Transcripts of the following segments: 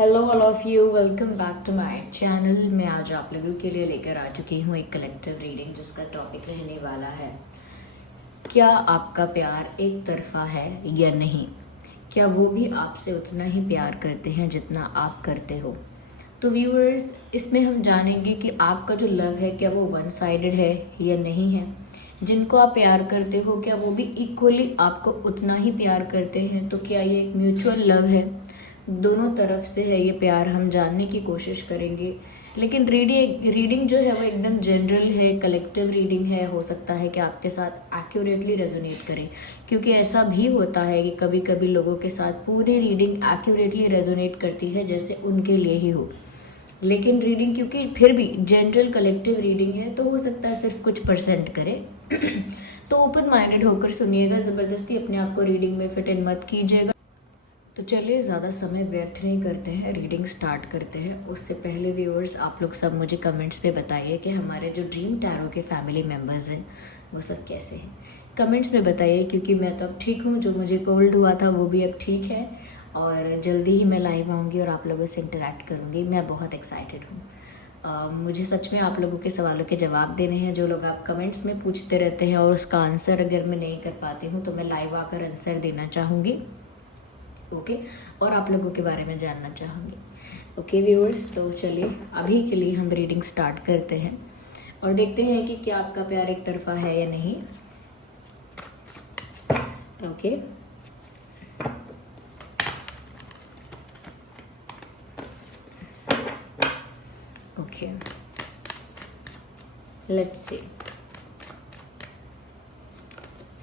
Hello all of you, welcome back to my channel. मैं आज आप लोगों के लिए लेकर आ चुकी हूँ एक कलेक्टिव रीडिंग जिसका टॉपिक रहने वाला है, क्या आपका प्यार एक तरफा है या नहीं। क्या वो भी आपसे उतना ही प्यार करते हैं जितना आप करते हो। तो व्यूअर्स, इसमें हम जानेंगे कि आपका जो लव है क्या वो वन साइडेड है या नहीं है। जिनको आप प्यार करते हो क्या वो भी इक्वली आपको उतना ही प्यार करते हैं। तो क्या ये एक म्यूचुअल लव है, दोनों तरफ से है ये प्यार, हम जानने की कोशिश करेंगे। लेकिन रीडिंग जो है वो एकदम जनरल है, कलेक्टिव रीडिंग है। हो सकता है कि आपके साथ एक्यूरेटली रेजोनेट करें, क्योंकि ऐसा भी होता है कि कभी कभी लोगों के साथ पूरी रीडिंग एक्यूरेटली रेजोनेट करती है जैसे उनके लिए ही हो। लेकिन रीडिंग क्योंकि फिर भी जनरल कलेक्टिव रीडिंग है तो हो सकता है सिर्फ कुछ परसेंट करे। तो ओपन माइंडेड होकर सुनिएगा, ज़बरदस्ती अपने आप को रीडिंग में फिट इन मत कीजिएगा। तो चलिए ज़्यादा समय व्यर्थ नहीं करते हैं, रीडिंग स्टार्ट करते हैं। उससे पहले व्यूअर्स, आप लोग सब मुझे कमेंट्स में बताइए कि हमारे जो ड्रीम टैरो के फैमिली मेम्बर्स हैं वो सब कैसे हैं। कमेंट्स में बताइए, क्योंकि मैं तो अब ठीक हूँ। जो मुझे कोल्ड हुआ था वो भी अब ठीक है और जल्दी ही मैं लाइव आऊँगी और आप लोगों से इंटरेक्ट करूँगी। मैं बहुत एक्साइटेड हूँ। मुझे सच में आप लोगों के सवालों के जवाब देने हैं, जो लोग आप कमेंट्स में पूछते रहते हैं, और उसका आंसर अगर मैं नहीं कर पाती हूँ तो मैं लाइव आकर आंसर देना चाहूँगी। ओके और आप लोगों के बारे में जानना चाहूँगी। ओके व्यूअर्स, तो चलिए अभी के लिए हम रीडिंग स्टार्ट करते हैं और देखते हैं कि क्या आपका प्यार एक तरफा है या नहीं। Okay okay, let's see.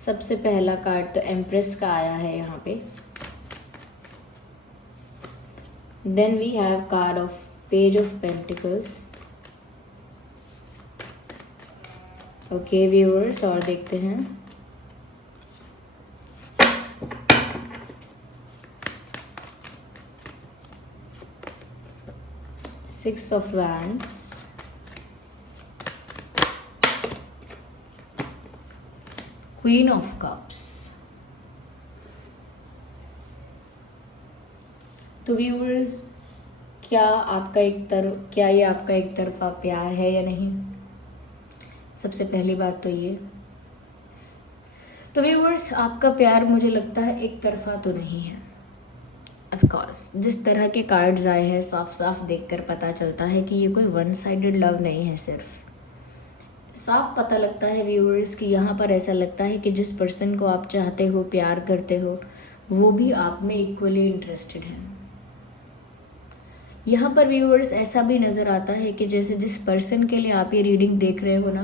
सबसे पहला कार्ड तो एम्प्रेस का आया है यहाँ पे। Then we have card of Page of Pentacles. Okay viewers, और देखते हैं। Six of Wands, Queen of Cups। तो व्यूअर्स, क्या ये आपका एक तरफा प्यार है या नहीं। सबसे पहली बात तो ये। तो व्यूअर्स, आपका प्यार मुझे लगता है एक तरफा तो नहीं है। ऑफ कोर्स जिस तरह के कार्ड्स आए हैं साफ साफ देखकर पता चलता है कि ये कोई वन साइडेड लव नहीं है। सिर्फ साफ पता लगता है व्यूअर्स कि यहाँ पर ऐसा लगता है कि जिस पर्सन को आप चाहते हो, प्यार करते हो, वो भी आप में इक्वली इंटरेस्टेड है। यहाँ पर व्यूअर्स ऐसा भी नज़र आता है कि जैसे जिस पर्सन के लिए आप ये रीडिंग देख रहे हो ना,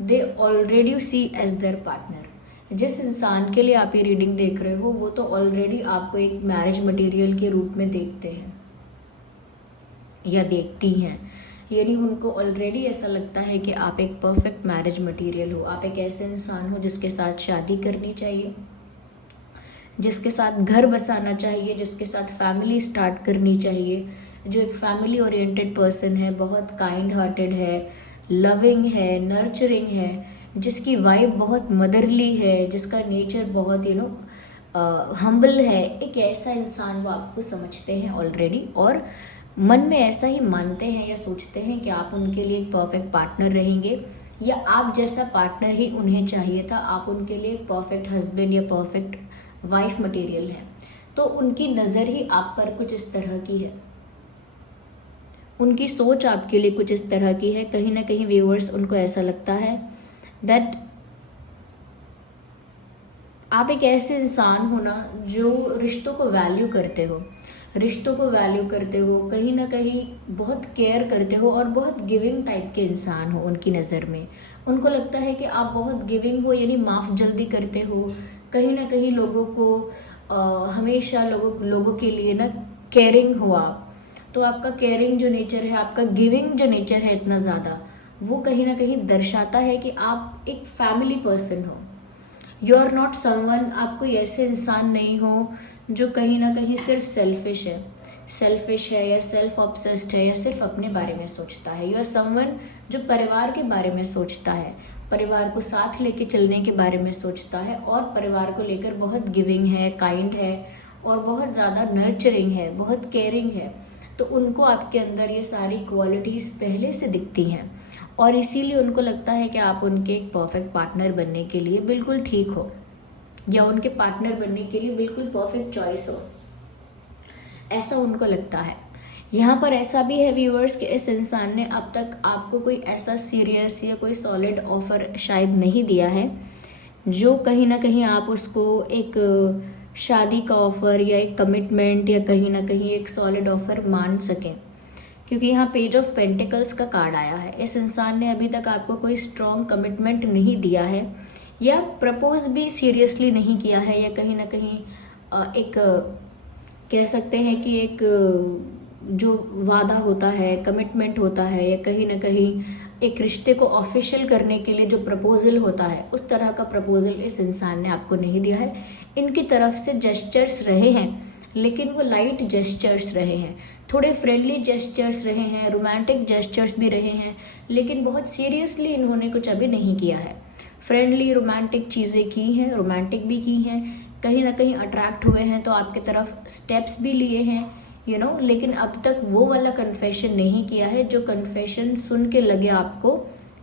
they already see as their partner. जिस इंसान के लिए आप ये रीडिंग देख रहे हो वो तो ऑलरेडी आपको एक मैरिज मटेरियल के रूप में देखते हैं या देखती हैं। यानी उनको ऑलरेडी ऐसा लगता है कि आप एक परफेक्ट मैरिज मटेरियल हो। आप एक ऐसे इंसान हो जिसके साथ शादी करनी चाहिए, जिसके साथ घर बसाना चाहिए, जिसके साथ फैमिली स्टार्ट करनी चाहिए, जो एक फैमिली ओरिएंटेड पर्सन है, बहुत काइंड हार्टेड है, लविंग है, नर्चरिंग है, जिसकी वाइब बहुत मदरली है, जिसका नेचर बहुत हम्बल है। एक ऐसा इंसान वो आपको समझते हैं ऑलरेडी और मन में ऐसा ही मानते हैं या सोचते हैं कि आप उनके लिए एक परफेक्ट पार्टनर रहेंगे, या आप जैसा पार्टनर ही उन्हें चाहिए था। आप उनके लिए एक परफेक्ट हस्बैंड या परफेक्ट वाइफ मटेरियल है। तो उनकी नज़र ही आप पर कुछ इस तरह की है, उनकी सोच आपके लिए कुछ इस तरह की है। कहीं ना कहीं व्यूअर्स, उनको ऐसा लगता है दैट आप एक ऐसे इंसान हो ना जो रिश्तों को वैल्यू करते हो, कहीं ना कहीं बहुत केयर करते हो और बहुत गिविंग टाइप के इंसान हो उनकी नज़र में। उनको लगता है कि आप बहुत गिविंग हो, यानी माफ़ जल्दी करते हो। कहीं ना कहीं लोगों को हमेशा लोगों के लिए ना केयरिंग हो आप। तो आपका केयरिंग जो नेचर है, आपका गिविंग जो नेचर है इतना ज़्यादा, वो कहीं ना कहीं दर्शाता है कि आप एक फैमिली पर्सन हो। यू आर नॉट समवन, आप कोई ऐसे इंसान नहीं हो जो कहीं ना कहीं सिर्फ सेल्फिश है या सेल्फ ऑब्सेस्ड है या सिर्फ अपने बारे में सोचता है। यू आर समवन जो परिवार के बारे में सोचता है, परिवार को साथ लेके चलने के बारे में सोचता है और परिवार को लेकर बहुत गिविंग है, काइंड है और बहुत ज़्यादा नर्चरिंग है, बहुत केयरिंग है। तो उनको आपके अंदर ये सारी क्वालिटीज़ पहले से दिखती हैं और इसीलिए उनको लगता है कि आप उनके एक परफेक्ट पार्टनर बनने के लिए बिल्कुल ठीक हो या उनके पार्टनर बनने के लिए बिल्कुल परफेक्ट चॉइस हो, ऐसा उनको लगता है। यहाँ पर ऐसा भी है व्यूअर्स कि इस इंसान ने अब तक आपको कोई ऐसा सीरियस या कोई सॉलिड ऑफर शायद नहीं दिया है जो कहीं ना कहीं आप उसको एक शादी का ऑफर या एक कमिटमेंट या कहीं ना कहीं एक सॉलिड ऑफर मान सकें, क्योंकि यहाँ पेज ऑफ पेंटिकल्स का कार्ड आया है। इस इंसान ने अभी तक आपको कोई स्ट्रॉन्ग कमिटमेंट नहीं दिया है या प्रपोज भी सीरियसली नहीं किया है, या कहीं ना कहीं एक कह सकते हैं कि एक जो वादा होता है, कमिटमेंट होता है, या कहीं ना कहीं एक रिश्ते को ऑफिशियल करने के लिए जो प्रपोजल होता है, उस तरह का प्रपोजल इस इंसान ने आपको नहीं दिया है। इनकी तरफ से जेस्चर्स रहे हैं, लेकिन वो लाइट जेस्चर्स रहे हैं, थोड़े फ्रेंडली जेस्चर्स रहे हैं, रोमांटिक जेस्चर्स भी रहे हैं, लेकिन बहुत सीरियसली इन्होंने कुछ अभी नहीं किया है। फ्रेंडली रोमांटिक चीज़ें की हैं, रोमांटिक भी की हैं, कहीं ना कहीं अट्रैक्ट हुए हैं तो आपकी तरफ स्टेप्स भी लिए हैं, लेकिन अब तक वो वाला कन्फेशन नहीं किया है जो कन्फेशन सुन के लगे आपको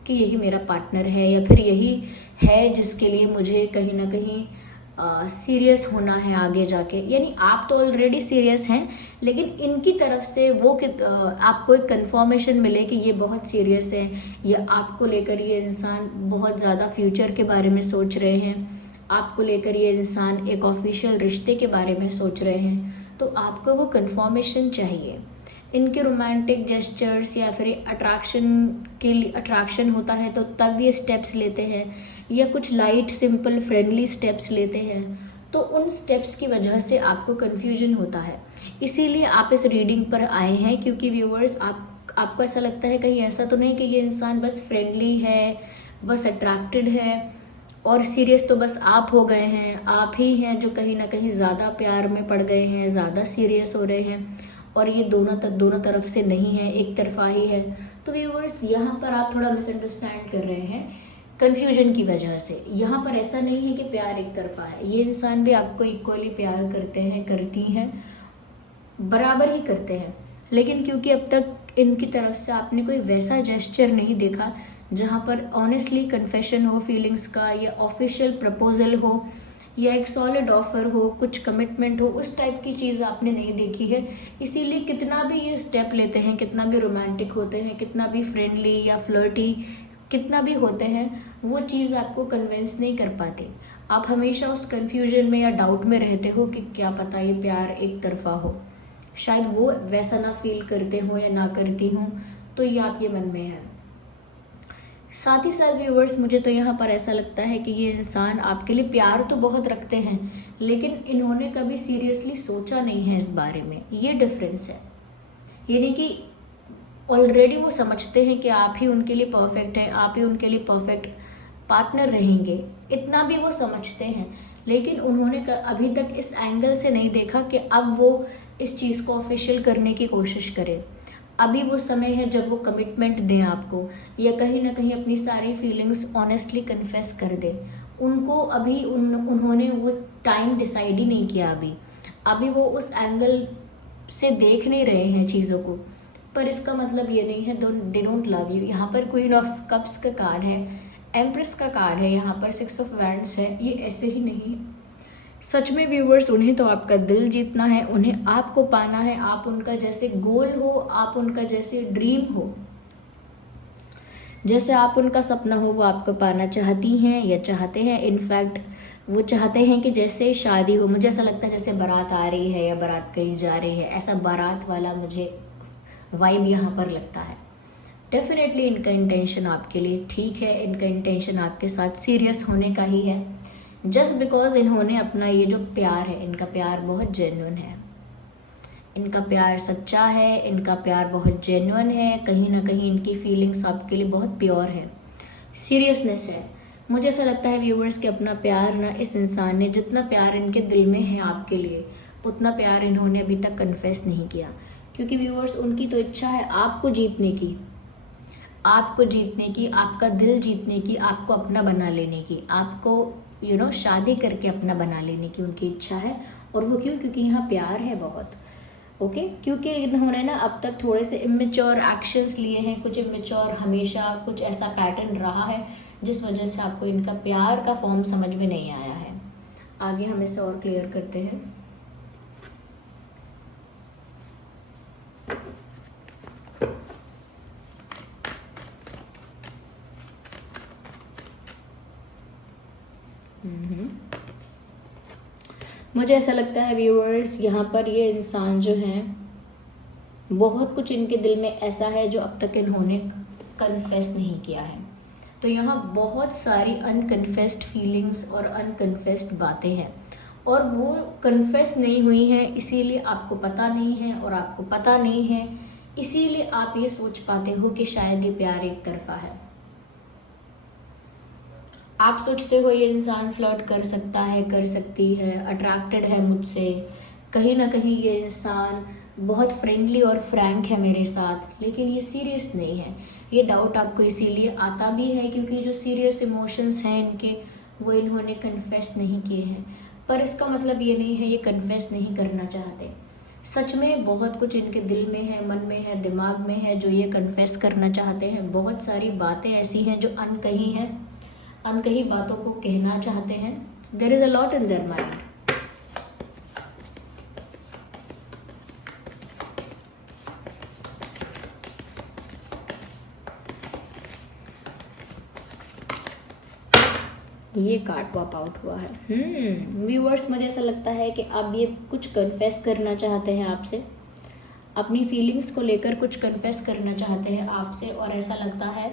कि यही मेरा पार्टनर है या फिर यही है जिसके लिए मुझे कहीं ना कहीं सीरियस होना है आगे जाके। यानी आप तो ऑलरेडी सीरियस हैं, लेकिन इनकी तरफ से वो आपको एक कंफर्मेशन मिले कि ये बहुत सीरियस है या आपको लेकर ये इंसान बहुत ज़्यादा फ्यूचर के बारे में सोच रहे हैं, आपको लेकर ये इंसान एक ऑफिशियल रिश्ते के बारे में सोच रहे हैं, तो आपको वो कंफर्मेशन चाहिए। इनके रोमांटिक जेस्चर्स या फिर अट्रैक्शन के लिए अट्रैक्शन होता है तो तब ये स्टेप्स लेते हैं, या कुछ लाइट सिंपल फ्रेंडली स्टेप्स लेते हैं, तो उन स्टेप्स की वजह से आपको कन्फ्यूजन होता है। इसीलिए आप इस रीडिंग पर आए हैं, क्योंकि व्यूअर्स आपको ऐसा लगता है कहीं ऐसा तो नहीं कि ये इंसान बस फ्रेंडली है, बस अट्रैक्टेड है और सीरियस तो बस आप हो गए हैं, आप ही हैं जो कहीं ना कहीं ज़्यादा प्यार में पड़ गए हैं, ज़्यादा सीरियस हो रहे हैं और ये दोनों तरफ से नहीं है, एक तरफा ही है। तो व्यूअर्स यहाँ पर आप थोड़ा मिसअंडरस्टैंड कर रहे हैं कन्फ्यूजन की वजह से। यहाँ पर ऐसा नहीं है कि प्यार एक तरफा है, ये इंसान भी आपको इक्वली प्यार करते हैं, करती हैं, बराबर ही करते हैं, लेकिन क्योंकि अब तक इनकी तरफ से आपने कोई वैसा जेस्चर नहीं देखा जहाँ पर ऑनेस्टली कन्फेशन हो फीलिंग्स का, या ऑफिशियल प्रपोजल हो, या एक सॉलिड ऑफर हो, कुछ कमिटमेंट हो, उस टाइप की चीज़ आपने नहीं देखी है। इसीलिए कितना भी ये स्टेप लेते हैं, कितना भी रोमांटिक होते हैं, कितना भी फ्रेंडली या फ्लर्टी कितना भी होते हैं, वो चीज़ आपको कन्विंस नहीं कर पाती। आप हमेशा उस कन्फ्यूजन में या डाउट में रहते हो कि क्या पता ये प्यार एक तरफा हो, शायद वो वैसा ना फील करते हो या ना करती हूँ, तो ये आपके मन में है। साथ ही साथ व्यूअर्स मुझे तो यहाँ पर ऐसा लगता है कि ये इंसान आपके लिए प्यार तो बहुत रखते हैं, लेकिन इन्होंने कभी सीरियसली सोचा नहीं है इस बारे में, ये डिफरेंस है। यानी कि ऑलरेडी वो समझते हैं कि आप ही उनके लिए परफेक्ट हैं, आप ही उनके लिए परफेक्ट पार्टनर रहेंगे, इतना भी वो समझते हैं, लेकिन उन्होंने अभी तक इस एंगल से नहीं देखा कि अब वो इस चीज़ को ऑफिशियल करने की कोशिश करें। अभी वो समय है जब वो कमिटमेंट दें आपको, या कहीं ना कहीं अपनी सारी फीलिंग्स ऑनेस्टली कन्फेस कर दें उनको। अभी उन्होंने वो टाइम डिसाइड ही नहीं किया, अभी वो उस एंगल से देख नहीं रहे हैं चीज़ों को, पर इसका मतलब ये नहीं है दे डोंट लव यू। यहाँ पर क्वीन ऑफ कप्स का कार्ड है, एम्प्रेस का कार्ड है, यहाँ पर 6 ऑफ वैंड्स है, ये ऐसे ही नहीं है। सच में व्यूवर्स, उन्हें तो आपका दिल जीतना है, उन्हें आपको पाना है, आप उनका जैसे गोल हो, आप उनका जैसे ड्रीम हो, जैसे आप उनका सपना हो, वो आपको पाना चाहती हैं या चाहते हैं। इनफैक्ट वो चाहते हैं कि जैसे शादी हो, मुझे ऐसा लगता है जैसे बारात आ रही है या बारात कहीं जा रही है, ऐसा बारात वाला मुझे वाइब यहाँ पर लगता है। डेफिनेटली इनका इंटेंशन आपके लिए ठीक है, इनका इंटेंशन आपके साथ सीरियस होने का ही है, जस्ट बिकॉज इन्होंने अपना ये जो प्यार है, इनका प्यार बहुत जेन्युइन है, इनका प्यार सच्चा है, इनका प्यार बहुत जेन्युइन है, कहीं ना कहीं इनकी फीलिंग्स आपके लिए बहुत प्योर है, सीरियसनेस है। मुझे ऐसा लगता है व्यूवर्स कि अपना प्यार ना इस इंसान ने, जितना प्यार इनके दिल में है आपके लिए, उतना प्यार इन्होंने अभी तक कन्फेस नहीं किया, क्योंकि व्यूवर्स उनकी तो इच्छा है आपको जीतने की, आपका दिल जीतने की, आपको अपना बना लेने की, आपको शादी करके अपना बना लेने की उनकी इच्छा है। और वो क्यों? क्योंकि यहाँ प्यार है बहुत, ओके, क्योंकि इन्होंने ना अब तक थोड़े से इमेच्योर एक्शंस लिए हैं, कुछ इमेच्योर हमेशा कुछ ऐसा पैटर्न रहा है जिस वजह से आपको इनका प्यार का फॉर्म समझ में नहीं आया है। आगे हम इसे और क्लियर करते हैं। मुझे ऐसा लगता है व्यूअर्स, यहाँ पर ये इंसान जो हैं बहुत कुछ इनके दिल में ऐसा है जो अब तक इन्होंने कन्फेस नहीं किया है। तो यहाँ बहुत सारी अनकन्फेस्ड फीलिंग्स और अनकन्फेस्ड बातें हैं और वो कन्फेस नहीं हुई हैं, इसीलिए आपको पता नहीं है, और आपको पता नहीं है इसीलिए आप ये सोच पाते हो कि शायद ये प्यार एक तरफा है। आप सोचते हो ये इंसान फ्लर्ट कर सकता है, कर सकती है, अट्रैक्टेड है मुझसे, कहीं ना कहीं ये इंसान बहुत फ्रेंडली और फ्रैंक है मेरे साथ, लेकिन ये सीरियस नहीं है। ये डाउट आपको इसीलिए आता भी है क्योंकि जो सीरियस इमोशंस हैं इनके, वो इन्होंने कन्फेस नहीं किए हैं। पर इसका मतलब ये नहीं है ये कन्फेस नहीं करना चाहते। सच में बहुत कुछ इनके दिल में है, मन में है, दिमाग में है जो ये कन्फेस करना चाहते हैं। बहुत सारी बातें ऐसी हैं जो अनकही हैं, अनकही बातों को कहना चाहते हैं। There is a lot in their mind. ये कार्ड पॉप आउट हुआ है। व्यूअर्स, मुझे ऐसा लगता है कि अब ये कुछ कन्फेस करना चाहते हैं आपसे, अपनी फीलिंग्स को लेकर कुछ कन्फेस करना चाहते हैं आपसे, और ऐसा लगता है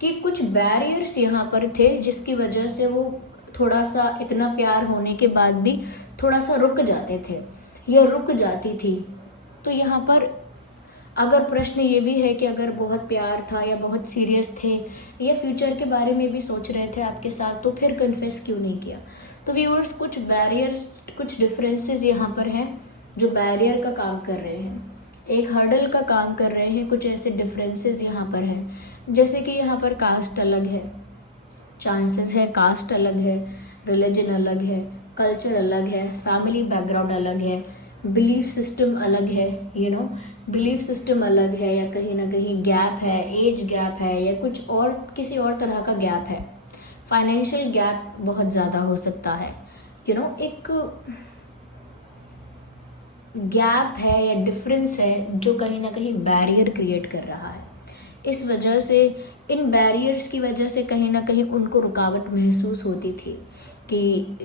कि कुछ बैरियर्स यहाँ पर थे जिसकी वजह से वो थोड़ा सा इतना प्यार होने के बाद भी थोड़ा सा रुक जाते थे या रुक जाती थी। तो यहाँ पर अगर प्रश्न ये भी है कि अगर बहुत प्यार था या बहुत सीरियस थे या फ्यूचर के बारे में भी सोच रहे थे आपके साथ, तो फिर कन्फेस क्यों नहीं किया। तो व्यूअर्स, कुछ बैरियर्स, कुछ डिफरेंसेस यहाँ पर हैं जो बैरियर का काम कर रहे हैं, एक हर्डल का काम कर रहे हैं। कुछ ऐसे डिफरेंसेस यहाँ पर हैं जैसे कि यहाँ पर कास्ट अलग है, चांसेस है, कास्ट अलग है, रिलीजन अलग है, कल्चर अलग है, फैमिली बैकग्राउंड अलग है, बिलीफ सिस्टम अलग है, बिलीफ सिस्टम अलग है, या कहीं ना कहीं गैप है, एज गैप है, या कुछ और किसी और तरह का गैप है, फाइनेंशियल गैप बहुत ज़्यादा हो सकता है, एक गैप है या डिफरेंस है जो कहीं ना कहीं बैरियर क्रिएट कर रहा है। इस वजह से, इन बैरियर्स की वजह से कहीं ना कहीं उनको रुकावट महसूस होती थी कि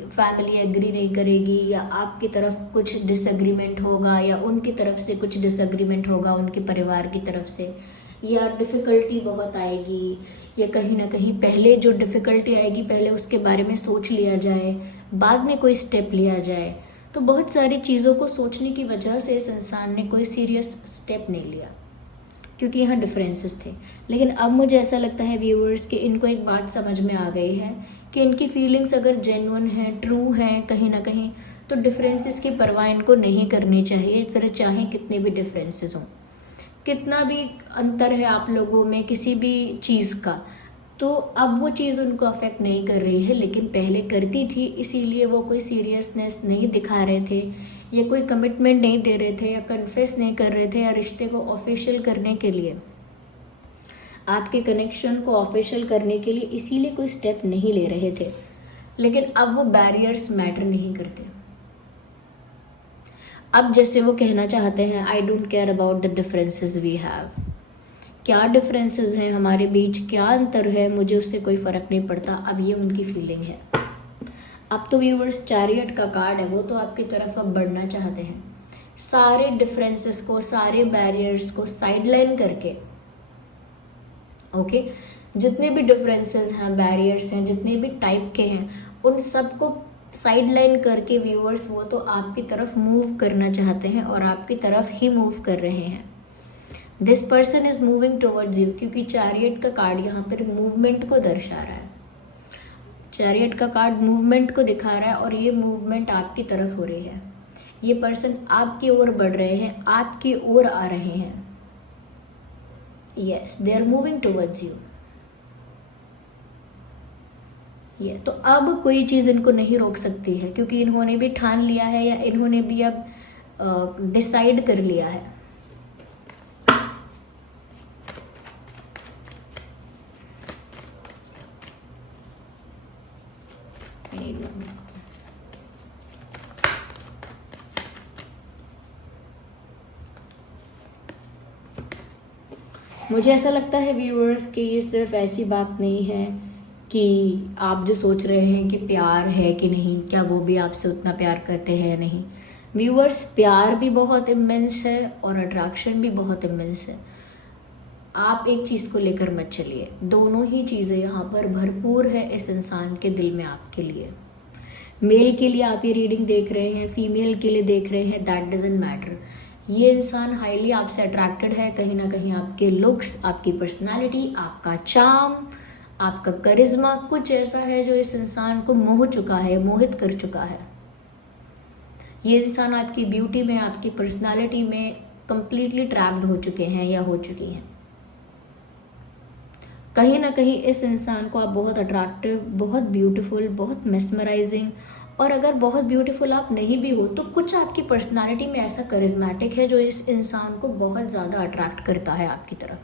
फैमिली एग्री नहीं करेगी, या आपकी तरफ कुछ डिसएग्रीमेंट होगा, या उनकी तरफ से कुछ डिसएग्रीमेंट होगा उनके परिवार की तरफ से, या डिफ़िकल्टी बहुत आएगी, या कहीं ना कहीं पहले जो डिफ़िकल्टी आएगी पहले उसके बारे में सोच लिया जाए, बाद में कोई स्टेप लिया जाए। तो बहुत सारी चीज़ों को सोचने की वजह से इस इंसान ने कोई सीरियस स्टेप नहीं लिया क्योंकि यहाँ डिफरेंसेस थे। लेकिन अब मुझे ऐसा लगता है व्यूअर्स कि इनको एक बात समझ में आ गई है कि इनकी फीलिंग्स अगर जेन्युइन हैं, ट्रू हैं कहीं ना कहीं, तो डिफरेंसेस की परवाह इनको नहीं करनी चाहिए, फिर चाहे कितने भी डिफरेंसेस हों, कितना भी अंतर है आप लोगों में किसी भी चीज़ का, तो अब वो चीज़ उनको अफेक्ट नहीं कर रही है, लेकिन पहले करती थी। इसीलिए वो कोई सीरियसनेस नहीं दिखा रहे थे, या कोई कमिटमेंट नहीं दे रहे थे, या कन्फेस नहीं कर रहे थे, या रिश्ते को ऑफिशियल करने के लिए, आपके कनेक्शन को ऑफिशियल करने के लिए इसीलिए कोई स्टेप नहीं ले रहे थे। लेकिन अब वो बैरियर्स मैटर नहीं करते। अब जैसे वो कहना चाहते हैं, I don't care about the differences we have. क्या डिफरेंसेस हैं हमारे बीच, क्या अंतर है, मुझे उससे कोई फ़र्क नहीं पड़ता। अब ये उनकी फीलिंग है। अब तो व्यूअर्स, चैरियट का कार्ड है, वो तो आपकी तरफ अब बढ़ना चाहते हैं, सारे डिफरेंसेस को, सारे बैरियर्स को साइडलाइन करके। ओके, जितने भी डिफरेंसेस हैं, बैरियर्स हैं, जितने भी टाइप के हैं, उन सबको साइडलाइन करके व्यूअर्स वो तो आपकी तरफ मूव करना चाहते हैं और आपकी तरफ ही मूव कर रहे हैं। This person is moving towards you, क्योंकि चैरियट का कार्ड यहाँ पर मूवमेंट को दर्शा रहा है। चैरियट का कार्ड मूवमेंट को दिखा रहा है और ये मूवमेंट आपकी तरफ हो रही है। ये पर्सन आपकी ओर बढ़ रहे हैं, आपकी ओर आ रहे हैं। Yes, they are moving towards you. ये तो अब कोई चीज़ इनको नहीं रोक सकती है, क्योंकि इन्होंने भी ठान लिया है, या इन्होंने भी अब डिसाइड कर लिया है। मुझे ऐसा लगता है व्यूअर्स कि ये सिर्फ ऐसी बात नहीं है कि आप जो सोच रहे हैं कि प्यार है कि नहीं, क्या वो भी आपसे उतना प्यार करते हैं या नहीं। व्यूअर्स, प्यार भी बहुत इमेंस है और अट्रैक्शन भी बहुत इमेंस है। आप एक चीज़ को लेकर मत चलिए, दोनों ही चीज़ें यहाँ पर भरपूर है इस इंसान के दिल में आपके लिए। मेल के लिए आप ये रीडिंग देख रहे हैं, फीमेल के लिए देख रहे हैं, दैट डजंट मैटर। ये इंसान हाईली आपसे अट्रैक्टेड है, कहीं ना कहीं आपके लुक्स, आपकी पर्सनालिटी, आपका चार्म, आपका करिश्मा कुछ ऐसा है जो इस इंसान को मोह चुका है, मोहित कर चुका है। ये इंसान आपकी ब्यूटी में, आपकी पर्सनालिटी में कंप्लीटली ट्रैप्ड हो चुके हैं या हो चुकी हैं। कहीं ना कहीं इस इंसान को आप बहुत अट्रैक्टिव, बहुत ब्यूटीफुल, बहुत मेस्मराइजिंग, और अगर बहुत ब्यूटीफुल आप नहीं भी हो तो कुछ आपकी पर्सनालिटी में ऐसा करिश्मेटिक है जो इस इंसान को बहुत ज़्यादा अट्रैक्ट करता है आपकी तरफ।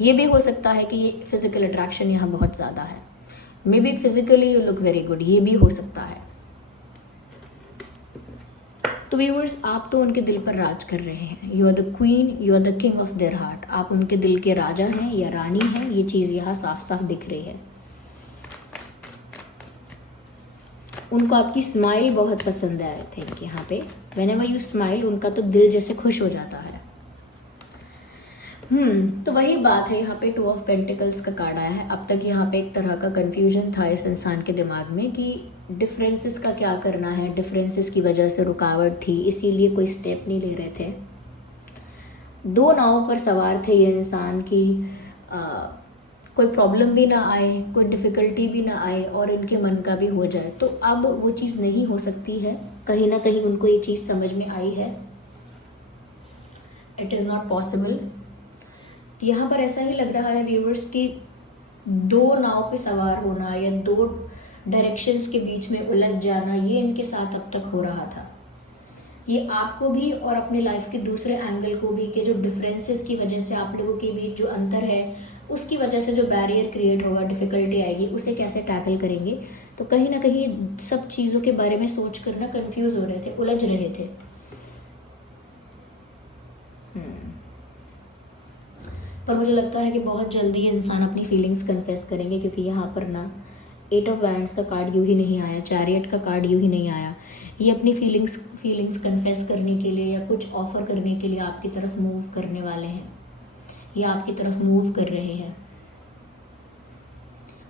ये भी हो सकता है कि ये फिजिकल अट्रैक्शन यहाँ बहुत ज़्यादा है, may be physically you look very good, ये भी हो सकता है। तो व्यूअर्स, आप तो उनके दिल पर राज कर रहे हैं। You are the queen, you are the king of their heart. आप उनके दिल के राजा हैं या रानी हैं, ये चीज़ यहाँ साफ साफ दिख रही है। उनको आपकी स्माइल बहुत पसंद है। आई थिंक यहाँ पे व्हेनेवर यू स्माइल, उनका तो दिल जैसे खुश हो जाता है। तो वही बात है, यहाँ पे 2 ऑफ पेंटिकल्स का कार्ड आया है। अब तक यहाँ पे एक तरह का कंफ्यूजन था इस इंसान के दिमाग में कि डिफरेंसेस का क्या करना है, डिफरेंसेस की वजह से रुकावट थी, इसीलिए कोई स्टेप नहीं ले रहे थे। 2 नावों पर सवार थे ये इंसान की कोई प्रॉब्लम भी ना आए, कोई डिफ़िकल्टी भी ना आए और इनके मन का भी हो जाए। तो अब वो चीज़ नहीं हो सकती है, कहीं ना कहीं उनको ये चीज़ समझ में आई है, इट इज़ नॉट पॉसिबल। यहाँ पर ऐसा ही लग रहा है व्यूअर्स कि 2 नाव पे सवार होना या 2 डायरेक्शंस के बीच में उलझ जाना, ये इनके साथ अब तक हो रहा था। ये आपको भी और अपने लाइफ के दूसरे एंगल को भी, कि जो डिफरेंसेस की वजह से आप लोगों के बीच जो अंतर है, उसकी वजह से जो बैरियर क्रिएट होगा, डिफ़िकल्टी आएगी, उसे कैसे टैकल करेंगे। तो कहीं ना कहीं सब चीज़ों के बारे में सोच कर ना कन्फ्यूज़ हो रहे थे, उलझ रहे थे। पर मुझे लगता है कि बहुत जल्दी ये इंसान अपनी फीलिंग्स कन्फेस करेंगे, क्योंकि यहाँ पर ना 8 ऑफ वैंड्स का कार्ड यूँ ही नहीं आया, चैरियट का कार्ड यूँ ही नहीं आया। ये अपनी फीलिंग्स कन्फेस करने के लिए या कुछ ऑफर करने के लिए आपकी तरफ मूव करने वाले हैं, या आपकी तरफ मूव कर रहे हैं।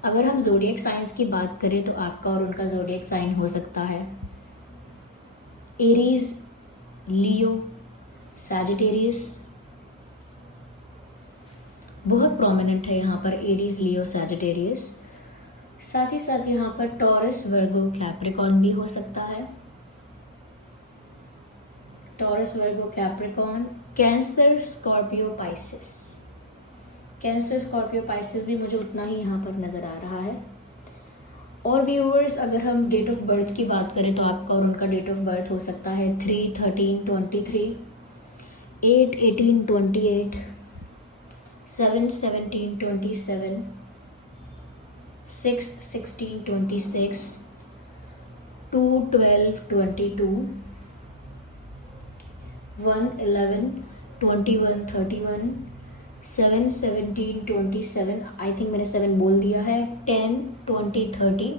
अगर हम ज़ोडिएक साइंस की बात करें तो आपका और उनका ज़ोडिएक साइन हो सकता है एरीज, लियो, सैजिटेरियस। बहुत प्रोमिनेंट है यहाँ पर एरीज, लियो, सैजिटेरियस। साथ ही साथ यहाँ पर टॉरस, वर्गो, कैप्रिकॉर्न भी हो सकता है। Taurus, Virgo, Capricorn, Cancer, Scorpio, Pisces. Cancer, Scorpio, Pisces भी मुझे उतना ही यहाँ पर नज़र आ रहा है। और व्यूअर्स, अगर हम डेट ऑफ बर्थ की बात करें तो आपका और उनका डेट ऑफ बर्थ हो सकता है 3/13/23, 8/18/28, 7/17/27, 6/16/26, 2/12/22, 1/11/21/31, 7/17/27, आई थिंक मैंने 7 बोल दिया है, 10/20/30।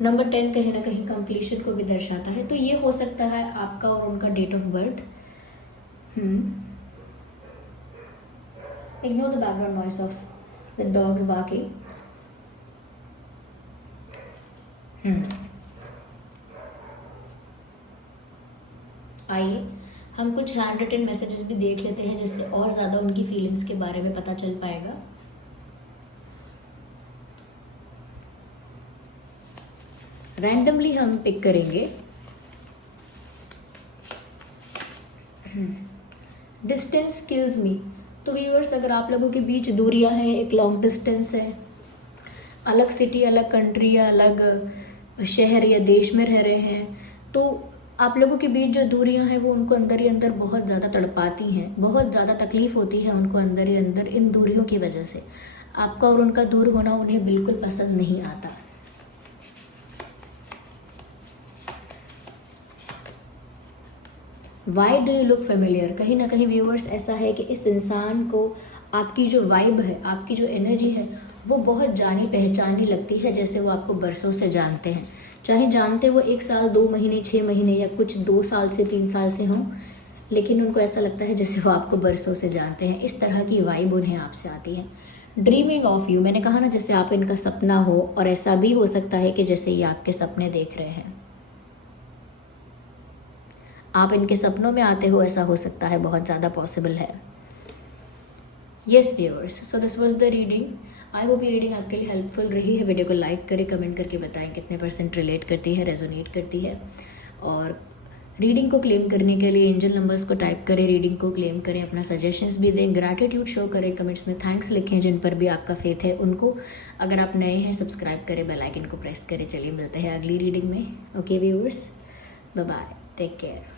नंबर 10 कहीं ना कहीं कंप्लीशन को भी दर्शाता है। तो ये हो सकता है आपका और उनका date of birth. Ignore the background noise of the dogs barking. आइए हम कुछ हैंड रिटन मैसेजेस भी देख लेते हैं, जिससे और ज़्यादा उनकी फीलिंग्स के बारे में पता चल पाएगा। रैंडमली हम पिक करेंगे। डिस्टेंस किल्स मी। तो व्यूअर्स, अगर आप लोगों के बीच दूरियां हैं, एक लॉन्ग डिस्टेंस है, अलग सिटी, अलग कंट्री या अलग शहर या देश में रह रहे हैं, तो आप लोगों के बीच जो दूरियां हैं वो उनको अंदर ही अंदर बहुत ज़्यादा तड़पाती हैं, बहुत ज़्यादा तकलीफ़ होती है उनको अंदर ही अंदर इन दूरियों की वजह से। आपका और उनका दूर होना उन्हें बिल्कुल पसंद नहीं आता। Why do you look familiar? कहीं ना कहीं व्यूअर्स ऐसा है कि इस इंसान को आपकी जो वाइब है, आपकी जो एनर्जी है, वो बहुत जानी पहचानी लगती है, जैसे वो आपको बरसों से जानते हैं। चाहे जानते वो 1 साल 2 महीने 6 महीने या कुछ 2 साल से 3 साल से हों, लेकिन उनको ऐसा लगता है जैसे वो आपको बरसों से जानते हैं। इस तरह की वाइब उन्हें आपसे आती है। ड्रीमिंग ऑफ यू, मैंने कहा ना जैसे आप इनका सपना हो, और ऐसा भी हो सकता है कि जैसे ये आपके सपने देख रहे हैं, आप इनके सपनों में आते हो, ऐसा हो सकता है, बहुत ज़्यादा पॉसिबल है। Yes viewers, so this was the reading. I hope ये रीडिंग आपके लिए हेल्पफुल रही है। वीडियो को लाइक करें, कमेंट करके बताएं कितने % रिलेट करती है, रेजोनेट करती है। और रीडिंग को क्लेम करने के लिए एंजल नंबर्स को टाइप करें, रीडिंग को क्लेम करें, अपना सजेशंस भी दें, ग्रैटिट्यूड शो करें, कमेंट्स में थैंक्स लिखें जिन पर भी आपका फेथ है उनको। अगर आप नए हैं सब्सक्राइब करें, बेल आइकन को प्रेस करें। चलिए मिलते हैं अगली रीडिंग में। Okay viewers, bye bye, take care.